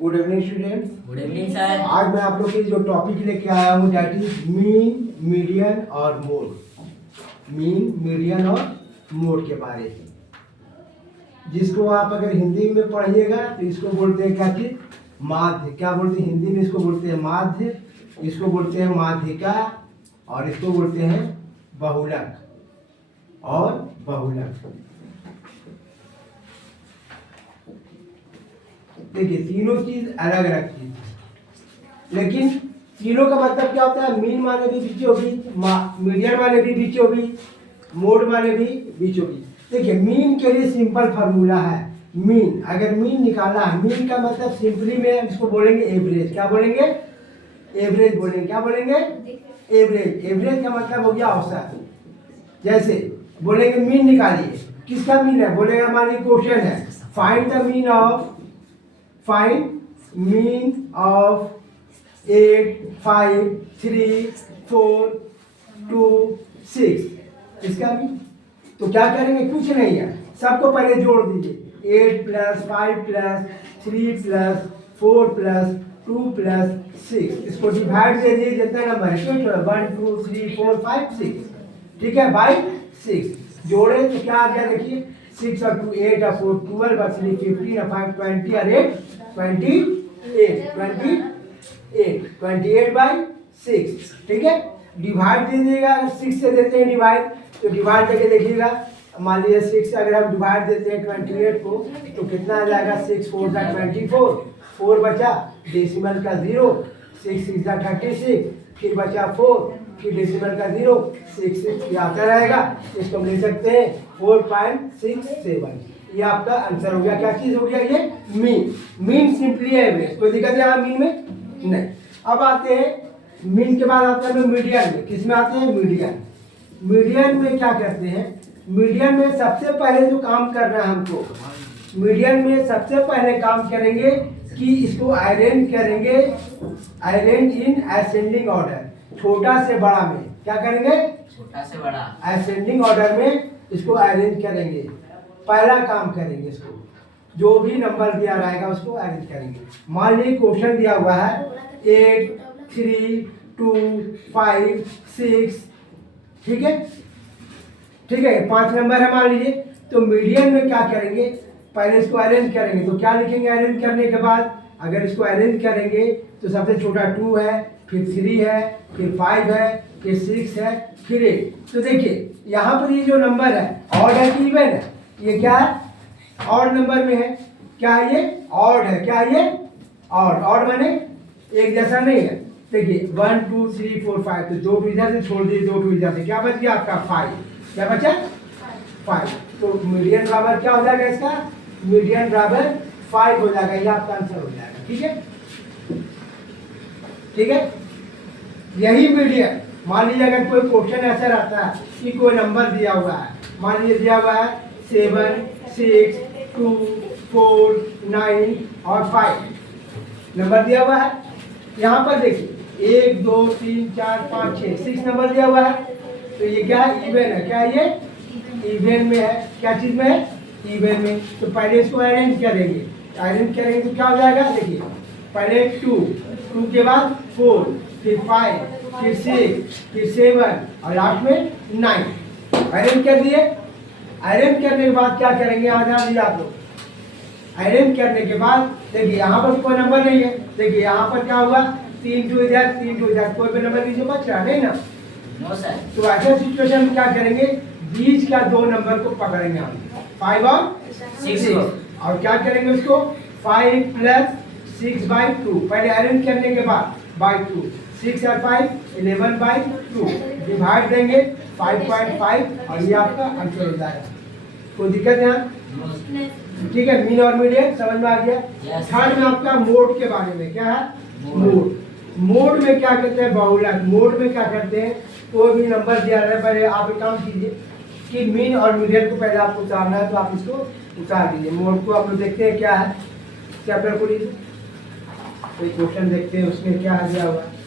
Good evening students. Good evening sir. आज मैं आप लोग के जो टॉपिक लेके आया हूँ दैट इज मीन, मीडियन और मोड। मीन, मीडियन और मोड के बारे में, जिसको आप अगर हिंदी में पढ़िएगा तो इसको बोलते हैं क्या चीज, माध्य। क्या बोलते हैं हिंदी में? इसको बोलते हैं माध्य, इसको बोलते हैं माध्यिका और इसको बोलते हैं बहुलक और बहुलक। देखिए तीनों चीज अलग अलग चीज, लेकिन तीनों का मतलब क्या होता है? मीन माने भी बीचों बीच, मीडियन माने भी बीचों बीच, मोड माने भी बीचों बीच। देखिए मीन के लिए सिंपल फार्मूला है। मीन, अगर मीन निकालना है, मीन का मतलब सिंपली में इसको बोलेंगे एवरेज। क्या बोलेंगे? एवरेज बोलेंगे। क्या बोलेंगे? एवरेज। एवरेज का मतलब हो गया औसत। जैसे बोलेंगे मीन निकालिए, किसका मीन है? बोलेगा हमारी क्वेश्चन है find the mean of, find mean of 8, 5, 3, 4, 2, 6। इसका मीन तो क्या करेंगे? कुछ नहीं है, सबको पहले जोड़ दीजिए। 8 + 5 + 3 + 4 + 2 + 6। इसको डिवाइड दे दीजिए जितना नंबर है, 1, 2, 3, 4, 5, 6, ठीक है, बाई 6। जोड़े तो क्या आ गया? देखिए 6 और 2 8 और 4 12 और 3 15 और 5 20 और 8 28/6, ठीक है। डिवाइड दे दीजिएगा, 6 से देते हैं डिवाइड तो डिवाइड करके देखिएगा। मान लीजिए 6 अगर हम डिवाइड देते हैं 28 को तो कितना आ जाएगा? 6 4 24, 4 बचा, डेसिमल का 0, 6 6 36, फिर बचा 4, फिर डेसिमल का 0, 6 6 आता रहेगा। इसको हम ले सकते हैं 4.67। ये आपका आंसर हो गया। क्या चीज हो गया? ये मीन। मीन सिंपली है एवरेज। कोई दिक्कत है यहाँ मीन में? नहीं। अब आते हैं मीन के बाद आता है मीडियन में। किस में आते हैं? मीडियन। मीडियन में क्या करते हैं? मीडियन में सबसे पहले जो काम करना है हमको, मीडियन में सबसे पहले काम करेंगे कि इसको अरेंज करेंगे, अरेंज इन असेंडिंग ऑर्डर, छोटा से बड़ा में। क्या करेंगे? छोटा से बड़ा असेंडिंग ऑर्डर में इसको अरेंज करेंगे। पहला काम करेंगे, इसको जो भी नंबर दिया रहेगा उसको अरेंज करेंगे। मान लीजिए क्वेश्चन दिया हुआ है 8, 3, 2, 5, 6, ठीक है, ठीक है, 5 नंबर है मान लीजिए। तो मीडियन में क्या करेंगे? पहले इसको अरेंज करेंगे। तो क्या लिखेंगे अरेंज करने के बाद? अगर इसको अरेंज करेंगे तो सबसे छोटा 2 है, फिर 3 है, फिर 5 है, फिर 6 है, फिर 8। तो देखिए यहाँ पर ये जो नंबर है ऑड है कि इवन है? ये क्या है? ऑड नंबर में है। क्या है ये? ऑड है। क्या है ये? ऑड। ऑड माने एक जैसा नहीं है। देखिए 1 2 3 4 5, तो 2 इधर से छोड़ दिए, 2 इधर से, क्या बच गया आपका? 5। क्या बचा? 5। तो मीडियन बराबर क्या हो जाएगा इसका? मीडियन बराबर 5 हो जाएगा। ये आपका आंसर हो जाएगा। ठीक है, ठीक है, यही मीडियन। मान लीजिए अगर कोई क्वेश्चन ऐसा रहता है कि कोई नंबर दिया हुआ है, मान लीजिए दिया हुआ है 7, 6, 2, 4, 9 और 5 नंबर दिया हुआ है। यहाँ पर देखिए 1 2 3 4 5 6 6 नंबर दिया हुआ है। तो ये क्या है? इवन है। क्या है ये? इवन में है। क्या चीज में है? इवन में। तो पहले इसको अरेंज करेंगे। अरेंज करेंगे तो क्या हो जाएगा? देखिए पहले 2 के बाद 4, फिर 5, फिर 6, फिर 7 और लास्ट में 9। अरेंज कर दिए। अरेंज करने के बाद क्या करेंगे? आ जाइए आप लोग। अरेंज करने के बाद देखिए यहाँ पर कोई नंबर नहीं है। देखिए यहाँ पर क्या हुआ? 3 2 इधर, 3 2 इधर, कोई भी नंबर नीचे बच रहा नहीं ना? No sir. तो ऐसे सिचुएशन में क्या करेंगे? बीच का 2 नंबर को पकड़ेंगे हम, 5 और 6, और क्या करेंगे उसको? 5 + 6/2। पहले अरेंज करने के बाद बाई 2, 6 और 5 11/2 डिवाइड देंगे 5.5 और ये आपका आंसर हो जाएगा। कोई दिक्कत यहाँ? ठीक है, मीन और मीडियन समझ में आ गया। थर्ड में आपका मोड के बारे में। क्या है? मोड। मोड में क्या करते हैं? बहुलक। मोड में क्या करते हैं? कोई भी नंबर दिया रहा है, पहले आप एक काम कीजिए कि मीन और मीडियन को पहले आपको उतारना है, तो आप इसको उतार दीजिए। मोड को आप लोग देखते हैं क्या है, चैप्टर को लीजिए, कोई क्वेश्चन देखते हैं उसमें क्या दिया हुआ है।